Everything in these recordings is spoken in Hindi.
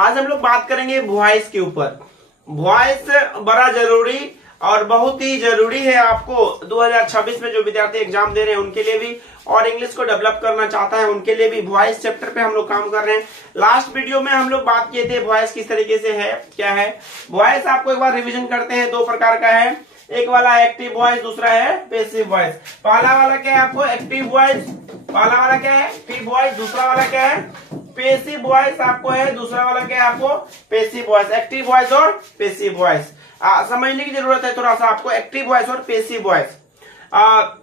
आज हम लोग बात करेंगे वॉइस के ऊपर। वॉइस बड़ा जरूरी और बहुत ही जरूरी है आपको 2026 में जो विद्यार्थी एग्जाम दे रहे हैं उनके लिए भी, और इंग्लिश को डेवलप करना चाहता है उनके लिए भी। वॉइस चैप्टर पे हम लोग काम कर रहे हैं। लास्ट वीडियो में हम लोग बात किए थे वॉइस किस तरीके से है, क्या है वॉइस। आपको एक बार रिवीजन करते हैं। दो प्रकार का है, एक वाला एक्टिव वॉइस, दूसरा है पेसिव वॉइस। पहला वाला क्या है आपको एक्टिव वॉइस, पहला वाला क्या है एक्टिव वॉइस, दूसरा वाला क्या है पेसिव वॉइस आपको है, दूसरा वाला क्या है आपको पेसिव वॉइस। एक्टिव वॉइस और पेसिव वॉइस समझने की जरूरत है थोड़ा सा आपको। एक्टिव वॉइस और पेसिव वॉइस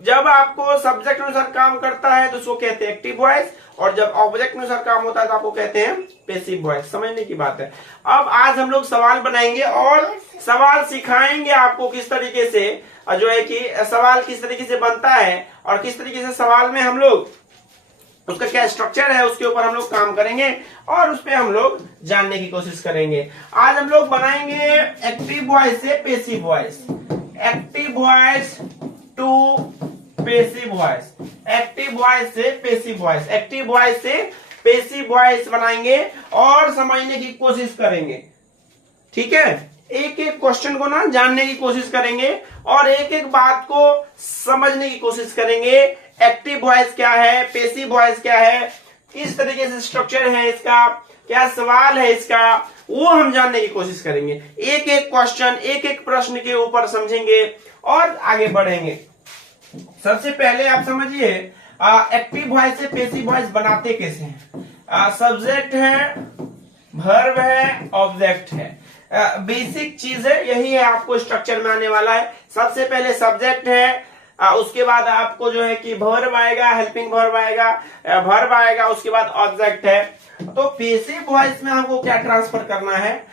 जब आपको सब्जेक्ट अनुसार काम करता है तो उसको कहते हैं एक्टिव वॉइस, और जब ऑब्जेक्ट अनुसार काम होता है तो आपको कहते हैं पेसिव वॉइस। समझने की बात है। अब आज हम लोग सवाल बनाएंगे और सवाल सिखाएंगे आपको किस तरीके से जो है कि सवाल किस तरीके से बनता है और किस तरीके से सवाल में हम लोग उसका क्या स्ट्रक्चर है उसके ऊपर हम लोग काम करेंगे और उस पर हम लोग जानने की कोशिश करेंगे। आज हम लोग बनाएंगे एक्टिव वॉइस से passive voice, active voice to passive voice, active voice से पेसिव वॉइस, एक्टिव वॉइस से पेसिव वॉइस बनाएंगे और समझने की कोशिश करेंगे। ठीक है, एक एक क्वेश्चन को ना जानने की कोशिश करेंगे और एक एक बात को समझने की कोशिश करेंगे। एक्टिव वॉइस क्या है, पेसिव वॉइस क्या है, किस तरीके से स्ट्रक्चर है इसका, क्या सवाल है इसका, वो हम जानने की कोशिश करेंगे। एक एक क्वेश्चन, एक एक प्रश्न के ऊपर समझेंगे और आगे बढ़ेंगे। सबसे पहले आप समझिए एक्टिव वॉइस से पेसिव वॉइस बनाते कैसे हैं। सब्जेक्ट है, वर्ब है, ऑब्जेक्ट है, बेसिक चीज है, यही है आपको स्ट्रक्चर में आने वाला है। सबसे पहले सब्जेक्ट है, उसके बाद आपको जो है कि वर्ब आएगा, हेल्पिंग वर्ब आएगा, वर्ब आएगा, उसके बाद ऑब्जेक्ट है। तो पेसिव वॉइस में हमको क्या ट्रांसफर करना है,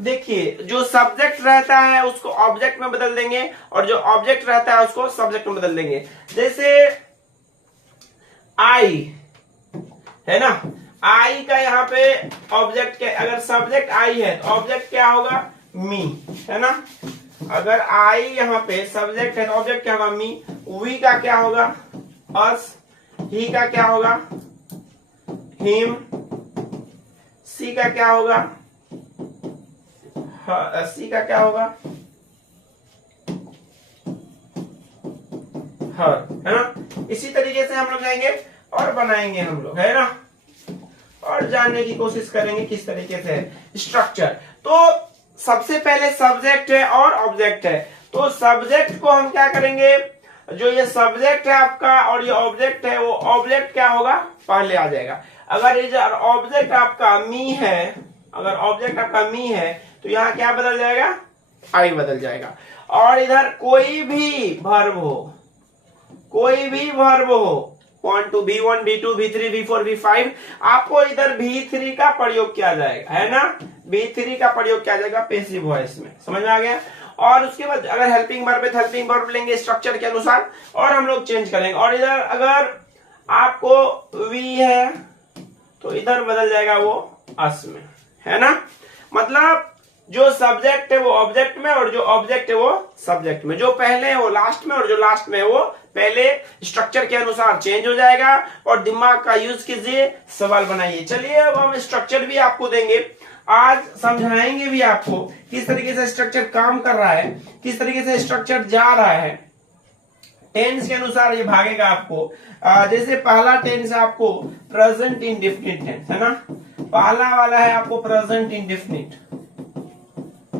देखिए जो सब्जेक्ट रहता है उसको ऑब्जेक्ट में बदल देंगे और जो ऑब्जेक्ट रहता है उसको सब्जेक्ट में बदल देंगे। जैसे आई है ना, आई का यहाँ पे ऑब्जेक्ट क्या, अगर सब्जेक्ट आई है तो ऑब्जेक्ट क्या होगा मी, है ना। अगर आई यहाँ पे सब्जेक्ट है तो ऑब्जेक्ट क्या होगा मी। वी का क्या होगा अस, ही का क्या होगा हिम, सी का क्या होगा सी का क्या होगा हर, है ना। इसी तरीके से हम लोग जाएंगे और बनाएंगे हम लोग, है ना, और जानने की कोशिश करेंगे किस तरीके से स्ट्रक्चर। तो सबसे पहले सब्जेक्ट है और ऑब्जेक्ट है। तो सब्जेक्ट को हम क्या करेंगे, जो ये सब्जेक्ट है आपका और ये ऑब्जेक्ट है, वो ऑब्जेक्ट क्या होगा पहले आ जाएगा। अगर ये ऑब्जेक्ट आपका मी है, अगर ऑब्जेक्ट आपका मी है तो यहाँ क्या बदल जाएगा आई बदल जाएगा। और इधर कोई भी वर्ब हो, कोई भी वर्ब हो, V1, V2, V3, V4, V5, आपको इधर V3 का प्रयोग किया जाएगा, है ना। V3 का प्रयोग किया जाएगा पेसिव वॉइस में, समझ में आ गया। और उसके बाद अगर हेल्पिंग वर्ब है, हेल्पिंग वर्ब लेंगे स्ट्रक्चर के अनुसार और हम लोग चेंज करेंगे। और इधर अगर आपको V है तो इधर बदल जाएगा वो अस में, है ना। मतलब जो सब्जेक्ट है वो ऑब्जेक्ट में और जो ऑब्जेक्ट है वो सब्जेक्ट में, जो पहले है वो लास्ट में और जो लास्ट में है वो पहले, स्ट्रक्चर के अनुसार चेंज हो जाएगा। और दिमाग का यूज कीजिए, सवाल बनाइए। चलिए अब हम स्ट्रक्चर भी आपको देंगे, आज समझाएंगे भी आपको किस तरीके से स्ट्रक्चर काम कर रहा है, किस तरीके से स्ट्रक्चर जा रहा है। टेंस के अनुसार ये भागेगा आपको। जैसे पहला टेंस आपको प्रेजेंट इंडेफिनिट टेंस, है ना। पहला वाला है आपको प्रेजेंट इंडेफिनिट,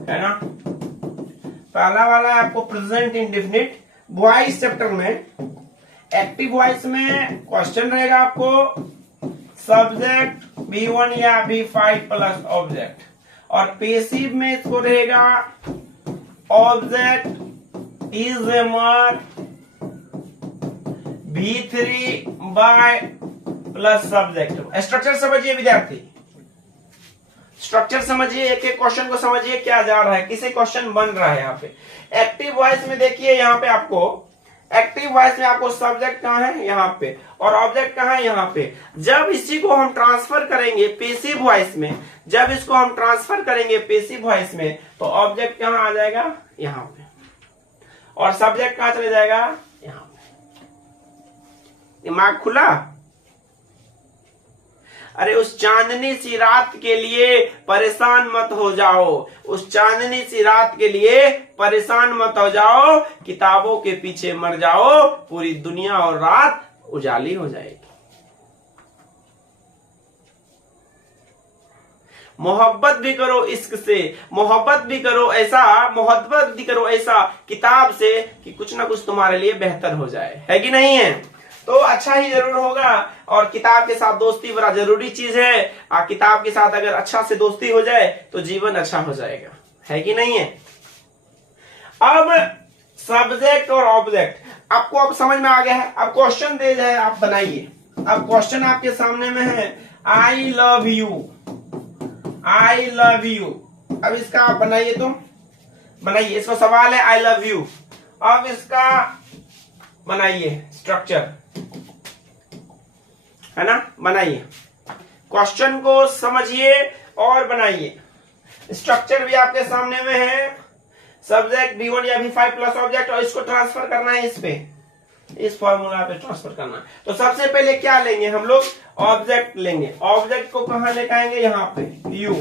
है ना। पहला वाला है आपको प्रेजेंट इंडेफिनिट। वॉइस चैप्टर में एक्टिव वॉइस में क्वेश्चन रहेगा आपको सब्जेक्ट V1 या V5 प्लस ऑब्जेक्ट, और पेसिव में इसको रहेगा object is am are V3 by plus subject. Structure समझिए विद्यार्थी, स्ट्रक्चर समझिए, एक एक क्वेश्चन को समझिए क्या जा रहा है, किसे क्वेश्चन बन रहा है यहाँ पे। एक्टिव वॉइस में देखिए यहाँ पे आपको, एक्टिव वॉइस में आपको सब्जेक्ट कहाँ है यहाँ पे और ऑब्जेक्ट कहाँ है यहाँ पे। जब इसी को हम ट्रांसफर करेंगे पेसिव वॉइस में, जब इसको हम ट्रांसफर करेंगे पेसिव वॉइस में तो ऑब्जेक्ट कहाँ आ जाएगा यहाँ पे और सब्जेक्ट कहाँ चले जाएगा यहाँ पे। दिमाग खुला। अरे उस चांदनी सी रात के लिए परेशान मत हो जाओ, उस चांदनी सी रात के लिए परेशान मत हो जाओ, किताबों के पीछे मर जाओ, पूरी दुनिया और रात उजाली हो जाएगी। मोहब्बत भी करो इश्क से, मोहब्बत भी करो ऐसा, मोहब्बत भी करो ऐसा किताब से कि कुछ ना कुछ तुम्हारे लिए बेहतर हो जाए, है कि नहीं है? तो अच्छा ही जरूर होगा। और किताब के साथ दोस्ती बड़ा जरूरी चीज है। किताब के साथ अगर अच्छा से दोस्ती हो जाए तो जीवन अच्छा हो जाएगा, है कि नहीं है? अब सब्जेक्ट और ऑब्जेक्ट आपको अब समझ में आ गया है। अब क्वेश्चन दे जाए, आप बनाइए। अब क्वेश्चन आपके सामने में है, I love you, I love you. अब इसका आप बनाइए, तो बनाइए। इसका सवाल है आई लव यू। अब इसका बनाइए स्ट्रक्चर, है ना? बनाइए, क्वेश्चन को समझिए और बनाइए। स्ट्रक्चर भी आपके सामने में है, सब्जेक्ट V1 या V5 प्लस ऑब्जेक्ट, और इसको ट्रांसफर करना है इस पे, इस फॉर्मूला पे ट्रांसफर करना है। तो सबसे पहले क्या लेंगे हम लोग? ऑब्जेक्ट लेंगे। ऑब्जेक्ट को कहां लेकर आएंगे? यहाँ पे U,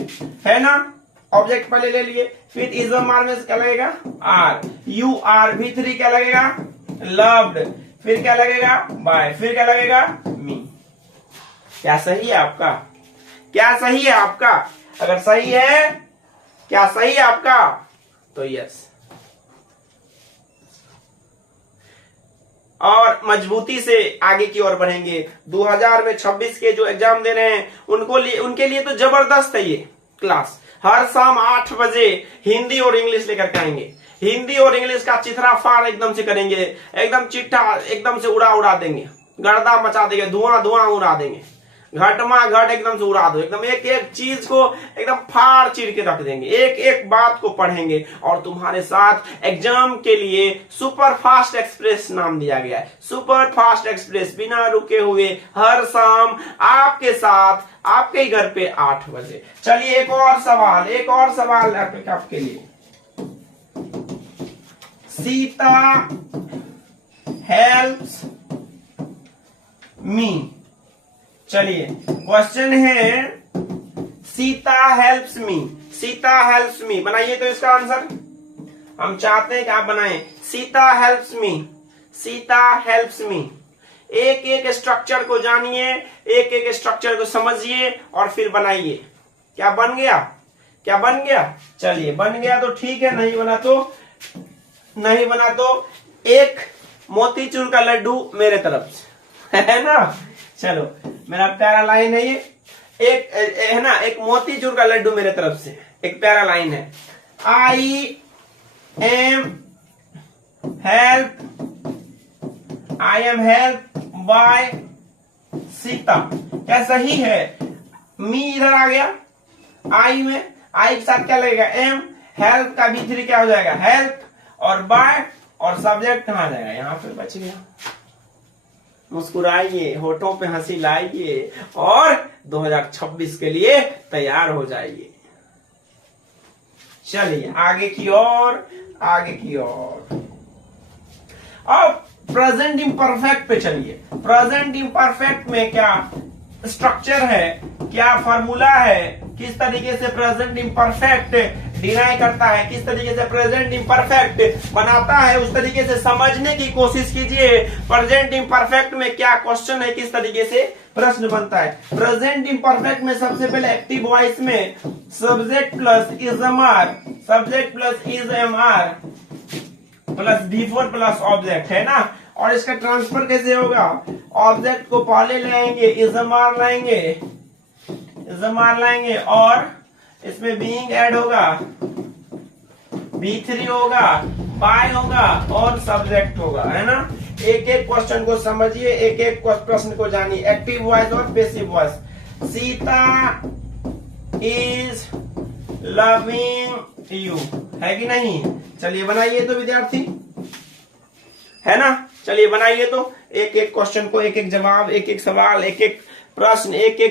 है ना? ऑब्जेक्ट पहले ले लिए, फिर इजमार में क्या लगेगा? R, U R, V3 क्या लगेगा? लव्ड, फिर क्या लगेगा? बाय, फिर क्या लगेगा? मी। क्या सही है आपका? क्या सही है आपका? अगर सही है, क्या सही है आपका? तो यस। और मजबूती से आगे की ओर बढ़ेंगे। 2026 के जो एग्जाम दे रहे हैं उनके लिए तो जबरदस्त है ये क्लास। हर शाम 8 बजे हिंदी और इंग्लिश लेकर के आएंगे। हिंदी और इंग्लिश का चित्रा फाड़ एकदम से करेंगे, एकदम चिट्ठा एकदम से उड़ा देंगे, गर्दा मचा देंगे, धुआं उड़ा देंगे, घटमा घट एकदम से उड़ा दो। एकदम एक एक चीज को एकदम फाड़ चीर के रख देंगे, एक एक बात को पढ़ेंगे। और तुम्हारे साथ एग्जाम के लिए सुपर फास्ट एक्सप्रेस नाम दिया गया है। सुपर फास्ट एक्सप्रेस, बिना रुके हुए हर शाम आपके साथ, आपके ही घर पे 8 बजे। चलिए एक और सवाल आपके लिए। Sita helps me. चलिए क्वेश्चन है, Sita helps me, Sita helps me. बनाइए तो इसका आंसर। हम चाहते हैं कि आप बनाएं Sita helps me, Sita helps me. एक एक स्ट्रक्चर को जानिए, एक एक स्ट्रक्चर को समझिए और फिर बनाइए। क्या बन गया? क्या बन गया? चलिए बन गया तो ठीक है, नहीं बना तो एक मोतीचूर का लड्डू मेरे तरफ से, है ना? चलो मेरा प्यारा लाइन है ये, एक है ना, एक मोतीचूर का लड्डू मेरे तरफ से, एक प्यारा लाइन है। I am help by Sita. क्या सही है? मी इधर आ गया, आई में, आई के साथ क्या लगेगा? एम। हेल्प का V3 क्या हो जाएगा? हेल्प, और बाय, और सब्जेक्ट कहां जाएगा? यहां पे बच गया। मुस्कुराइए, होठों पे हंसी लाइए और 2026 के लिए तैयार हो जाइए। चलिए आगे की ओर। अब प्रेजेंट इम्परफेक्ट पे चलिए। प्रेजेंट इम्परफेक्ट में क्या स्ट्रक्चर है, क्या फॉर्मूला है, किस तरीके से प्रेजेंट इम्परफेक्ट डिनाई करता है, किस तरीके से प्रेजेंट इम्परफेक्ट बनाता है, उस तरीके से समझने की कोशिश कीजिए। प्रेजेंट इम्परफेक्ट में क्या क्वेश्चन है, किस तरीके से प्रश्न बनता है। प्रेजेंट इम्परफेक्ट में सबसे पहले एक्टिव वॉइस में subject plus is am are plus V4 plus object, है ना? और इसका ट्रांसफर कैसे होगा? ऑब्जेक्ट को पहले लाएंगे, इजमार लाएंगे और इसमें बीइंग ऐड होगा, V3 होगा, बाय होगा और सब्जेक्ट होगा, है ना? एक एक क्वेश्चन को समझिए, एक एक प्रश्न को जानिए। एक्टिव वॉइस और passive voice. Sita is loving you, है कि नहीं? चलिए बनाइए तो विद्यार्थी, है ना? चलिए बनाइए तो एक एक क्वेश्चन को, एक एक जवाब, एक एक सवाल, एक एक प्रश्न, एक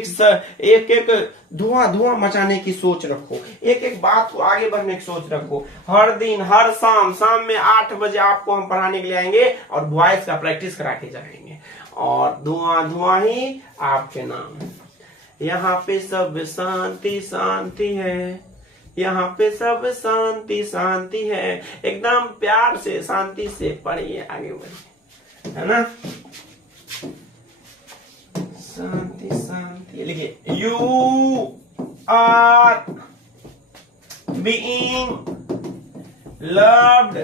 एक धुआं मचाने की सोच रखो, एक एक बात को आगे बढ़ने की सोच रखो। हर दिन, हर शाम में 8 बजे आपको हम पढ़ाने के लिए आएंगे और वॉइस का प्रैक्टिस करा के जाएंगे और धुआं ही आपके नाम। यहाँ पे सब शांति शांति है, यहाँ पे सब शांति शांति है। एकदम प्यार से शांति से पढ़िए, आगे बढ़िए, है ना। शांति शांति लिखिए, you are being loved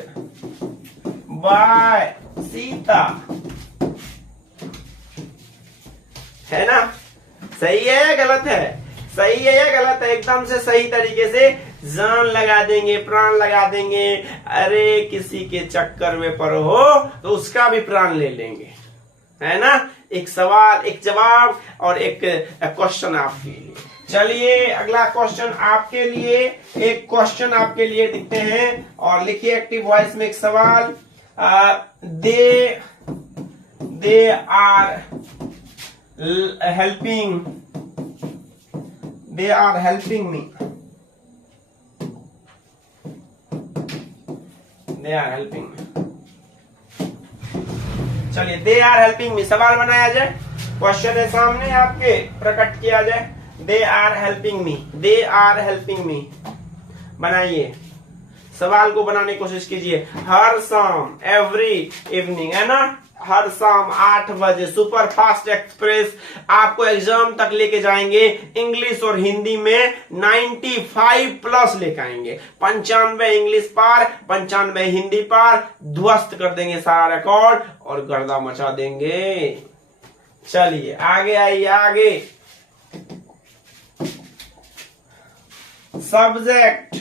by Sita, है ना। सही है या गलत है? सही है या गलत है? एकदम से सही तरीके से जान लगा देंगे, प्राण लगा देंगे। अरे किसी के चक्कर में पड़ो हो तो उसका भी प्राण ले लेंगे, है ना। एक सवाल, एक जवाब और एक क्वेश्चन आपके लिए। चलिए अगला क्वेश्चन आपके लिए, एक क्वेश्चन आपके लिए दिखते हैं और लिखिए एक्टिव वॉइस में एक सवाल। They are helping, they are helping me, they are helping me। चलिए they are helping me सवाल बनाया जाए, क्वेश्चन है सामने आपके, प्रकट किया जाए। they are helping me, they are helping me बनाइए, सवाल को बनाने की कोशिश कीजिए। हर शाम, एवरी इवनिंग, है ना, हर शाम 8 बजे सुपर फास्ट एक्सप्रेस आपको एग्जाम तक लेके जाएंगे। इंग्लिश और हिंदी में 95 प्लस लेके आएंगे। 95 इंग्लिश पार, 95 हिंदी पार, ध्वस्त कर देंगे सारा रिकॉर्ड और गर्दा मचा देंगे। चलिए आगे आइए, आगे सब्जेक्ट,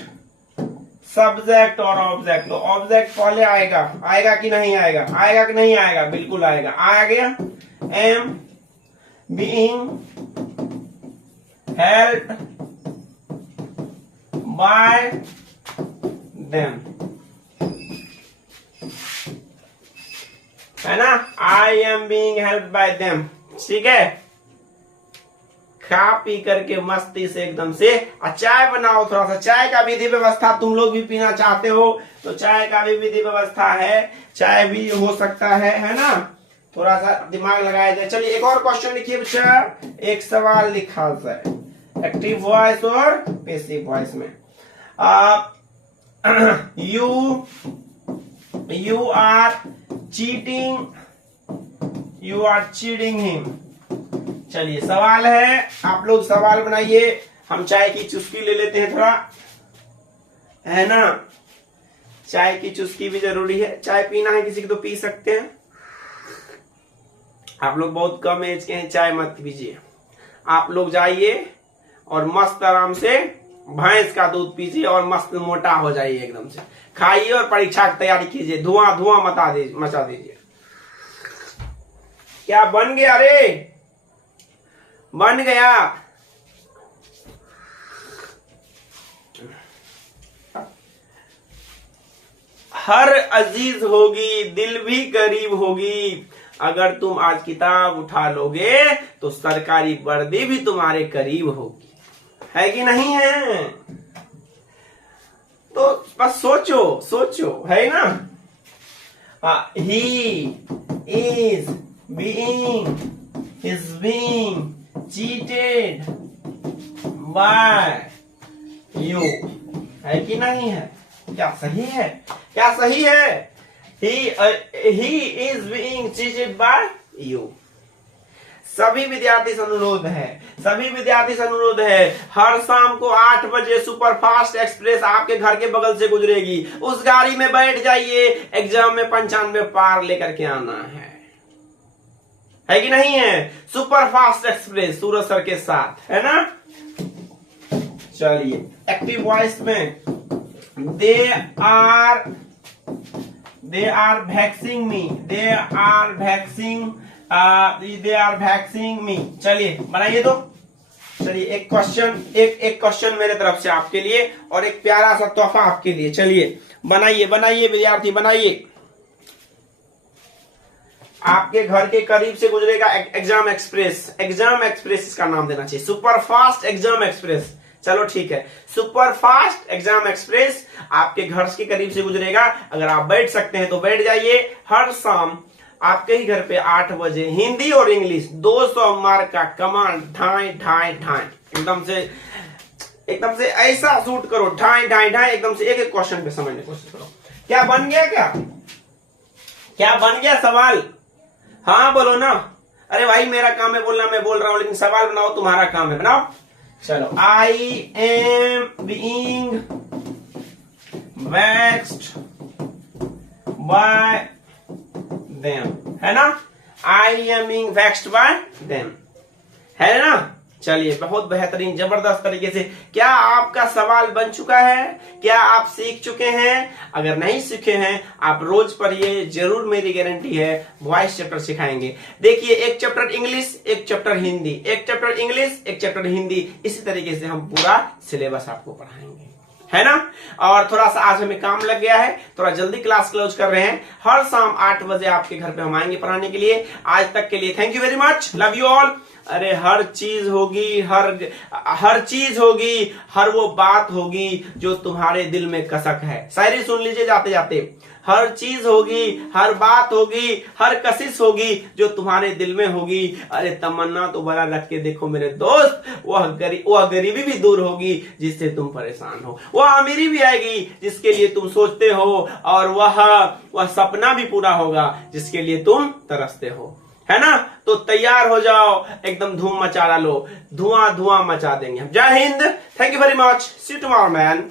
सब्जेक्ट और ऑब्जेक्ट। तो ऑब्जेक्ट पहले आएगा, आएगा कि नहीं आएगा? आएगा कि नहीं आएगा? बिल्कुल आएगा। आ गया, am being help by them, है ना। I am being help by them, ठीक है। खा पी करके मस्ती से एकदम से चाय बनाओ। थोड़ा सा चाय का विधि व्यवस्था, तुम लोग भी पीना चाहते हो तो चाय का भी विधि व्यवस्था है, चाय भी हो सकता है ना। थोड़ा सा दिमाग लगाया जाए। चलिए एक और क्वेश्चन लिखिए बच्चा, एक सवाल लिखा जाए एक्टिव वॉइस और पैसिव वॉइस में। You are cheating, you are cheating him. चलिए सवाल है, आप लोग सवाल बनाइए। हम चाय की चुस्की ले लेते हैं थोड़ा, है ना। चाय की चुस्की भी जरूरी है। चाय पीना है किसी को तो पी सकते हैं। आप लोग बहुत कम एज के हैं, चाय मत पीजिए। आप लोग जाइए और मस्त आराम से भैंस का दूध पीजिए और मस्त मोटा हो जाइए, एकदम से खाइए और परीक्षा की तैयारी कीजिए। धुआं धुआं मचा दीजिए। क्या बन गया रे? बन गया। हर अजीज होगी, दिल भी करीब होगी। अगर तुम आज किताब उठा लोगे तो सरकारी वर्दी भी तुम्हारे करीब होगी, है कि नहीं है? तो बस सोचो सोचो, है ना। He is being cheated by you, है कि नहीं है? क्या सही है? क्या सही है? he is being cheated by you। सभी विद्यार्थी से अनुरोध है, सभी विद्यार्थी से अनुरोध है, हर शाम को 8 बजे सुपर फास्ट एक्सप्रेस आपके घर के बगल से गुजरेगी। उस गाड़ी में बैठ जाइए, एग्जाम में 95 पार लेकर के आना है कि नहीं है? Super fast express Suraj sir के साथ, है ना। चलिए एक्टिव वॉइस में, they are waxing me, they are waxing me. चलिए बनाइए तो। चलिए एक क्वेश्चन मेरे तरफ से आपके लिए और एक प्यारा सा तोहफा आपके लिए। चलिए बनाइए विद्यार्थी, बनाइए। आपके घर के करीब से गुजरेगा एग्जाम एक्सप्रेस, इसका नाम देना चाहिए, सुपर फास्ट एग्जाम एक्सप्रेस। चलो ठीक है, सुपर फास्ट एग्जाम एक्सप्रेस आपके घर के करीब से गुजरेगा। अगर आप बैठ सकते हैं तो बैठ जाइए। हर शाम आपके ही घर पे 8 बजे हिंदी और इंग्लिश 200 मार्क का कमांड ढाई ढाई ढाई एकदम से ऐसा शूट करो, ढाई ढाई ढाई, एकदम से एक एक क्वेश्चन पे समझने की कोशिश करो। क्या बन गया? क्या बन गया सवाल? हाँ बोलो ना। अरे भाई मेरा काम है बोलना, मैं बोल रहा हूं, लेकिन सवाल बनाओ तुम्हारा काम है, बनाओ। चलो, I am being vaxxed bye them, है ना? I am being vaxxed bye them, है ना? चलिए, बहुत बेहतरीन, जबरदस्त तरीके से। क्या आपका सवाल बन चुका है? क्या आप सीख चुके हैं? अगर नहीं सीखे हैं, आप रोज पढ़िए, जरूर, मेरी गारंटी है वॉइस चैप्टर सिखाएंगे। देखिए, एक चैप्टर इंग्लिश, एक चैप्टर हिंदी, एक चैप्टर इंग्लिश, एक चैप्टर हिंदी, इसी तरीके से हम पूरा सिलेबस आपको पढ़ाएंगे, है ना? और थोड़ा सा आज हमें काम लग गया है, थोड़ा जल्दी क्लास क्लोज कर रहे हैं। हर शाम 8 बजे आपके घर पे हम आएंगे पढ़ाने के लिए। आज तक के लिए thank you very much, love you all. अरे हर चीज होगी, हर चीज होगी, हर वो बात होगी जो तुम्हारे दिल में कसक है। शायरी सुन लीजिए जाते जाते। हर चीज होगी, हर बात होगी, हर कशिश होगी जो तुम्हारे दिल में होगी। अरे तमन्ना तो बड़ा रख के देखो मेरे दोस्त, वह गरीबी भी दूर होगी जिससे तुम परेशान हो, वह अमीरी भी आएगी जिसके लिए तुम सोचते हो, और वह सपना भी पूरा होगा जिसके लिए तुम तरसते हो, है ना? तो तैयार हो जाओ, एकदम धूम मचा लो, धुआं धुआं मचा देंगे हम। Jai Hind, thank you very much, see you tomorrow man.